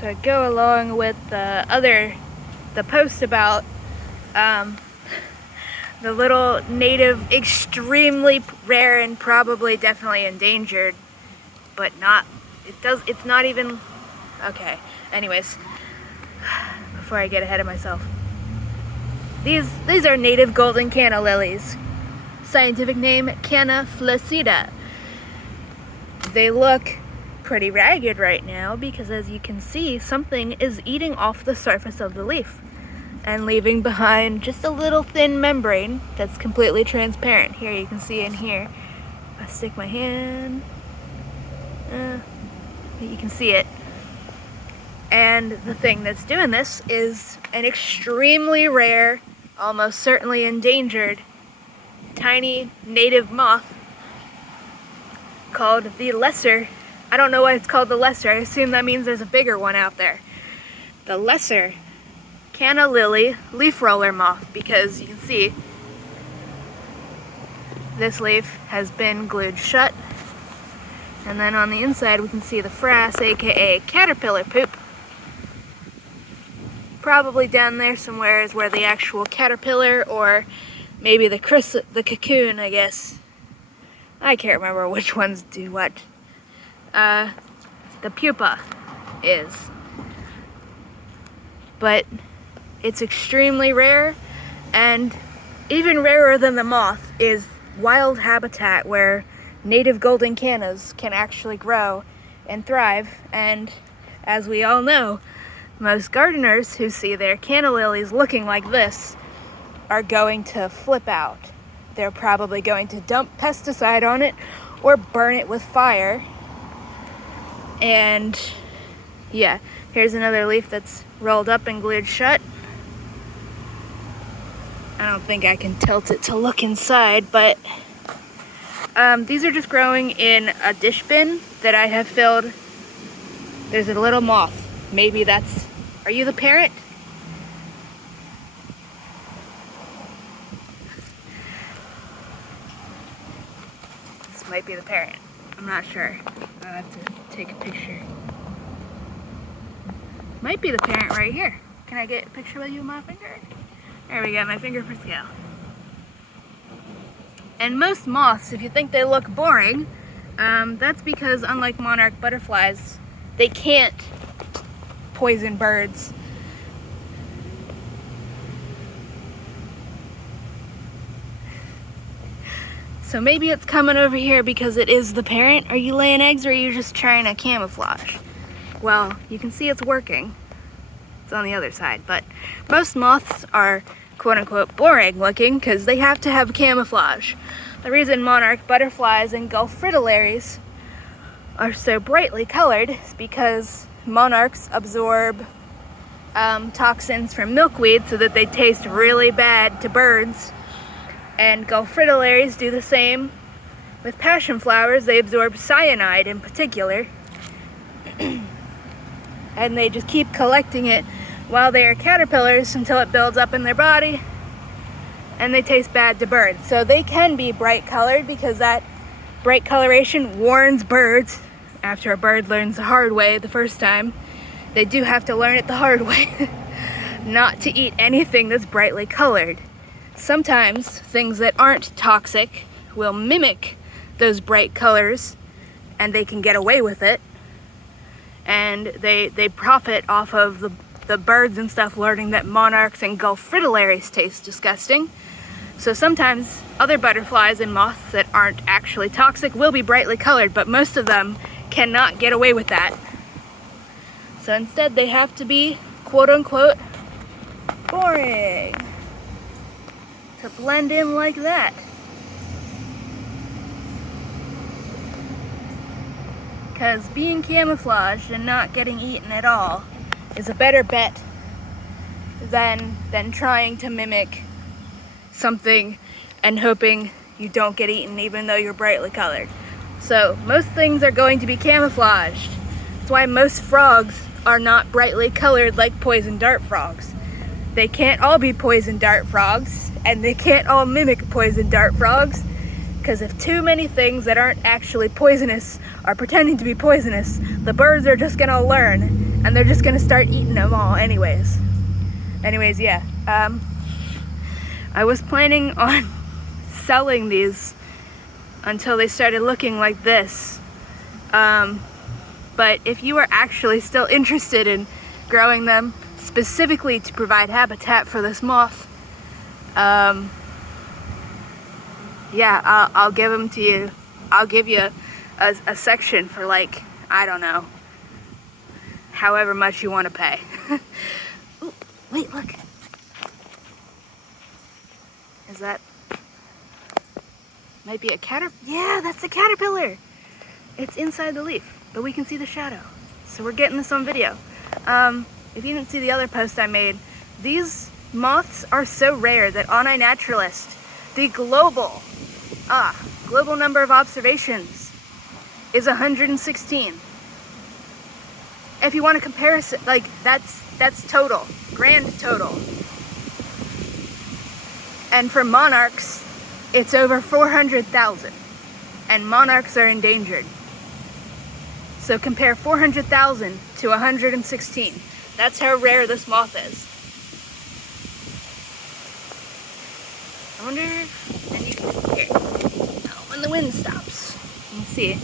to go along with the post about the little native, extremely rare and probably definitely endangered, but it's not even, okay. Anyways, before I get ahead of myself. These are native golden canna lilies. Scientific name, canna flaccida. They look pretty ragged right now because, as you can see, something is eating off the surface of the leaf and leaving behind just a little thin membrane that's completely transparent. Here, you can see in here. I stick my hand, you can see it. And the thing that's doing this is an extremely rare, almost certainly endangered, tiny native moth called the lesser. I don't know why it's called the lesser. I assume that means there's a bigger one out there. The lesser canna lily leaf roller moth, because you can see this leaf has been glued shut, and then on the inside we can see the frass, aka caterpillar poop. Probably down there somewhere is where the actual caterpillar, or maybe the cocoon, I guess. I can't remember which ones do what. The pupa is. But it's extremely rare, and even rarer than the moth is wild habitat where native golden cannas can actually grow and thrive. And as we all know, most gardeners who see their canna lilies looking like this are going to flip out. They're probably going to dump pesticide on it or burn it with fire. And yeah, here's another leaf that's rolled up and glued shut. I don't think I can tilt it to look inside, but these are just growing in a dish bin that I have filled. There's a little moth. Maybe that's, are you the parent? This might be the parent. I'm not sure. I'll have to take a picture. Might be the parent right here. Can I get a picture with you with my finger? There we go, my finger for scale. And most moths, if you think they look boring, that's because, unlike monarch butterflies, they can't poison birds. So maybe it's coming over here because it is the parent. Are you laying eggs, or are you just trying to camouflage? Well, you can see it's working. It's on the other side, but most moths are quote-unquote boring looking because they have to have camouflage. The reason monarch butterflies and Gulf fritillaries are so brightly colored is because monarchs absorb toxins from milkweed so that they taste really bad to birds, and Gulf fritillaries do the same with passion flowers. They absorb cyanide in particular, and they just keep collecting it while they are caterpillars until it builds up in their body and they taste bad to birds. So they can be bright colored because that bright coloration warns birds. After a bird learns the hard way the first time, they do have to learn it the hard way not to eat anything that's brightly colored. Sometimes things that aren't toxic will mimic those bright colors, and they can get away with it, and they profit off of the birds and stuff learning that monarchs and Gulf fritillaries taste disgusting. So sometimes other butterflies and moths that aren't actually toxic will be brightly colored, but most of them cannot get away with that. So instead they have to be quote-unquote boring to blend in like that. Because being camouflaged and not getting eaten at all is a better bet than trying to mimic something and hoping you don't get eaten even though you're brightly colored. So most things are going to be camouflaged. That's why most frogs are not brightly colored like poison dart frogs. They can't all be poison dart frogs, and they can't all mimic poison dart frogs, because if too many things that aren't actually poisonous are pretending to be poisonous, the birds are just gonna learn, and they're just gonna start eating them all anyways. Yeah. I was planning on selling these until they started looking like this. But if you are actually still interested in growing them specifically to provide habitat for this moth, yeah, I'll give them to you. I'll give you a section for, like, I don't know, however much you want to pay. Ooh, wait, look. Is that, might be a caterpillar? Yeah, that's a caterpillar. It's inside the leaf, but we can see the shadow. So we're getting this on video. If you didn't see the other post I made, these moths are so rare that on iNaturalist, the global number of observations is 116. If you want a comparison, like, that's total, grand total. And for monarchs, it's over 400,000. And monarchs are endangered. So compare 400,000 to 116. That's how rare this moth is. I wonder, and here, when the wind stops, let's see.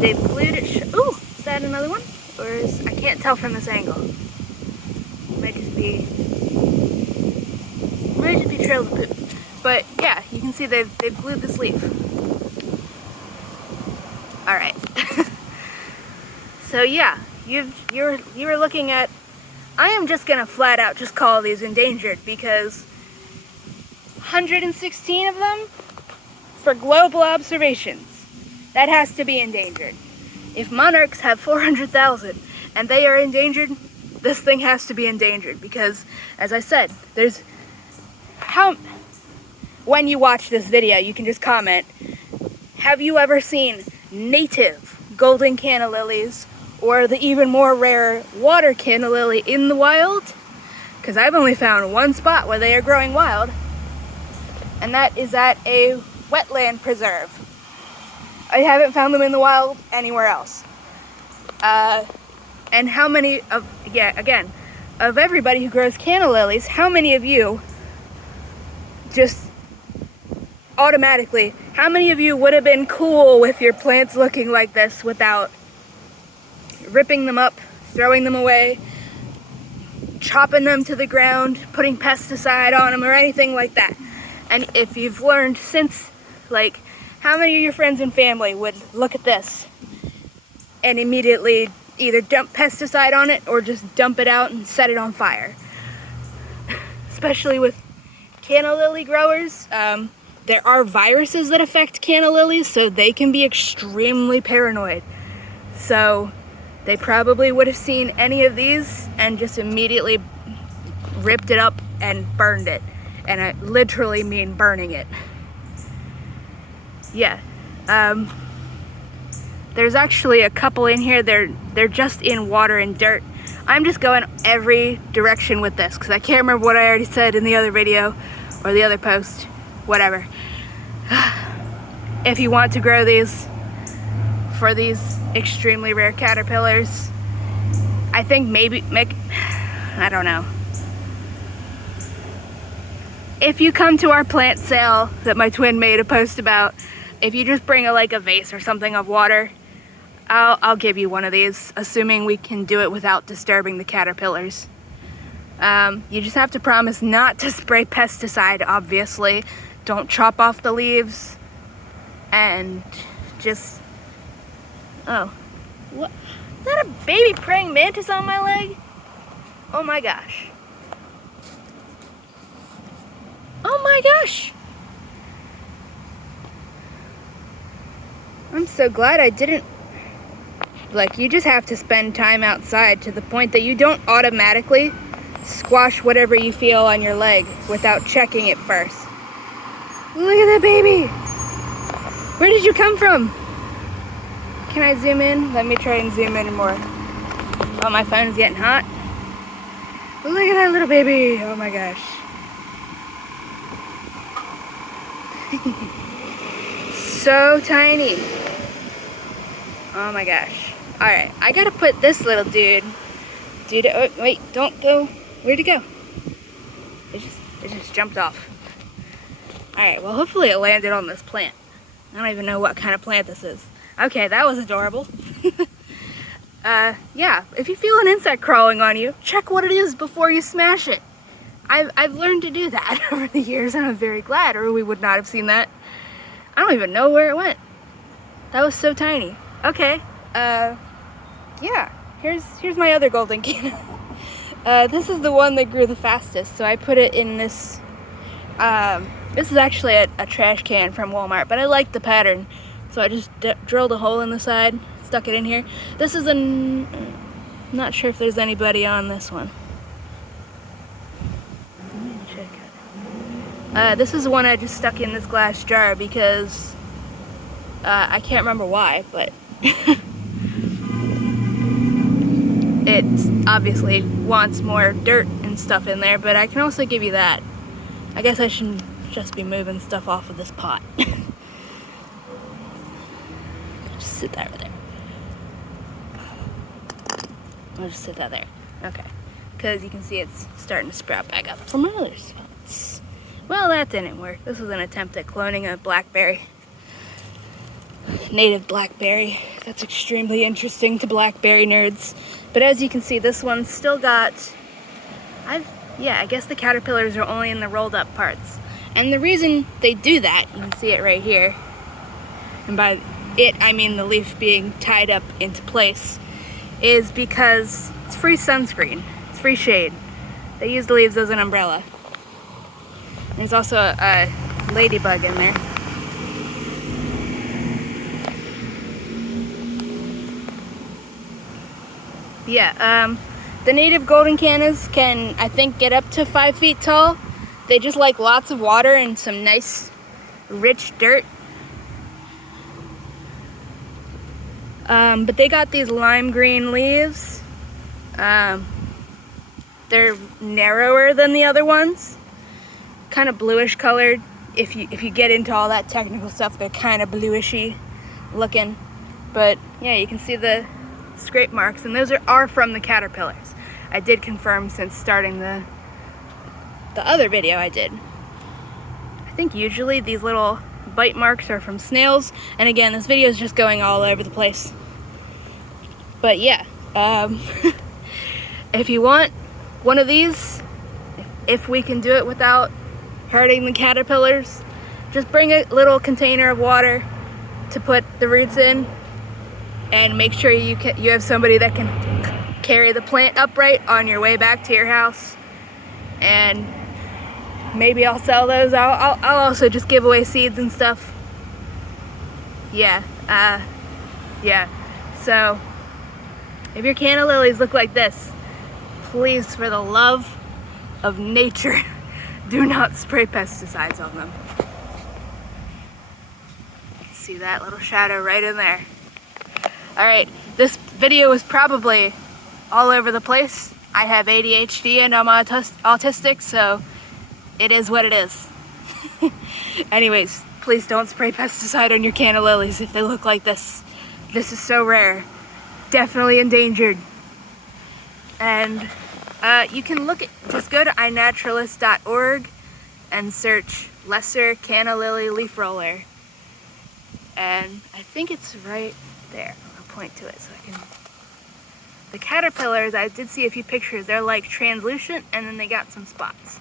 They've glued it. Ooh, is that another one? Or is, I can't tell from this angle. Might just be trails of poop. But yeah, you can see they've glued this leaf. All right. So yeah, you were looking at. I am just gonna flat out just call these endangered because 116 of them for global observations. That has to be endangered. If monarchs have 400,000 and they are endangered, this thing has to be endangered because, as I said, there's when you watch this video, you can just comment, have you ever seen native golden canna lilies or the even more rare water canna lily in the wild? Because I've only found one spot where they are growing wild, and that is at a wetland preserve. I haven't found them in the wild anywhere else. And how many of, again, of everybody who grows canna lilies, how many of you just automatically, how many of you would have been cool with your plants looking like this without ripping them up, throwing them away, chopping them to the ground, putting pesticide on them or anything like that? And if you've learned since, like, how many of your friends and family would look at this and immediately either dump pesticide on it or just dump it out and set it on fire? Especially with canna lily growers. There are viruses that affect canna lilies, so they can be extremely paranoid. So they probably would have seen any of these and just immediately ripped it up and burned it. And I literally mean burning it. Yeah. There's actually a couple in here. They're just in water and dirt. I'm just going every direction with this because I can't remember what I already said in the other video or the other post. Whatever. If you want to grow these for these extremely rare caterpillars, I think maybe I don't know. If you come to our plant sale that my twin made a post about, if you just bring a vase or something of water, I'll give you one of these, assuming we can do it without disturbing the caterpillars. You just have to promise not to spray pesticide, obviously. Don't chop off the leaves. And just... Oh. What? Is that a baby praying mantis on my leg? Oh my gosh. Oh my gosh. I'm so glad I didn't... Like, you just have to spend time outside to the point that you don't automatically squash whatever you feel on your leg without checking it first. Look at that baby! Where did you come from? Can I zoom in? Let me try and zoom in more. Oh, my phone's getting hot. Look at that little baby! Oh my gosh. So tiny. Oh my gosh. Alright, I gotta put this little dude Dude, oh, wait, don't go. Where'd it go? It just jumped off. Alright, well hopefully it landed on this plant. I don't even know what kind of plant this is. Okay, that was adorable. Yeah, if you feel an insect crawling on you, check what it is before you smash it. I've learned to do that over the years, and I'm very glad, or we would not have seen that. I don't even know where it went. That was so tiny. Okay, yeah, here's my other golden canna. This is the one that grew the fastest, so I put it in this, this is actually a trash can from Walmart, but I like the pattern, so I just drilled a hole in the side, stuck it in here. This is I'm not sure if there's anybody on this one. Let me check it. This is one I just stuck in this glass jar because I can't remember why, but it obviously wants more dirt and stuff in there, but I can also give you that. I guess I shouldn't just be moving stuff off of this pot. Just sit that right there. I'll just sit that there. Okay. Because you can see it's starting to sprout back up from other spots. Well, that didn't work. This was an attempt at cloning a blackberry. Native blackberry. That's extremely interesting to blackberry nerds. But as you can see, this one's still got... I guess the caterpillars are only in the rolled up parts. And the reason they do that, you can see it right here, and by it I mean the leaf being tied up into place, is because it's free sunscreen, it's free shade. They use the leaves as an umbrella. And there's also a ladybug in there. Yeah, the native golden cannas can, I think, get up to 5 feet tall. They just like lots of water and some nice, rich dirt. But they got these lime green leaves. They're narrower than the other ones. Kind of bluish colored. If you get into all that technical stuff, they're kind of bluishy looking. But yeah, you can see the scrape marks, and those are from the caterpillars. I did confirm since starting the other video I did. I think usually these little bite marks are from snails, and again, this video is just going all over the place. But yeah, if you want one of these, if we can do it without hurting the caterpillars, just bring a little container of water to put the roots in, and make sure you have somebody that can carry the plant upright on your way back to your house. And maybe I'll sell those. I'll also just give away seeds and stuff. Yeah, yeah. So if your canna lilies look like this, please, for the love of nature, do not spray pesticides on them. See that little shadow right in there? Alright, this video is probably all over the place. I have ADHD and I'm autistic, so it is what it is. Anyways, please don't spray pesticide on your canna lilies if they look like this. This is so rare. Definitely endangered. And you can just go to iNaturalist.org and search lesser canna lily leaf roller. And I think it's right there. I'll point to it so I can... The caterpillars, I did see a few pictures. They're like translucent, and then they got some spots.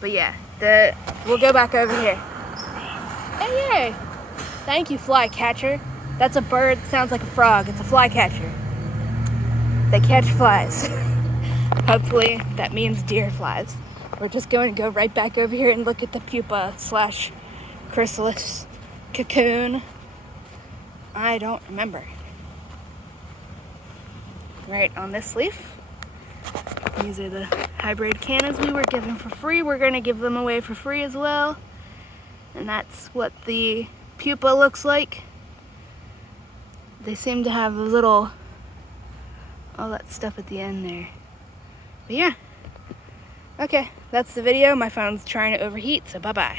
But yeah, we'll go back over here. Hey, yay! Thank you, flycatcher. That's a bird, sounds like a frog. It's a flycatcher. They catch flies. Hopefully that means deer flies. We're just going to go right back over here and look at the pupa / chrysalis cocoon. I don't remember. Right on this leaf. These are the hybrid cannas we were given for free. We're going to give them away for free as well. And that's what the pupa looks like. They seem to have a little, all that stuff at the end there. But yeah. Okay, that's the video. My phone's trying to overheat, so bye-bye.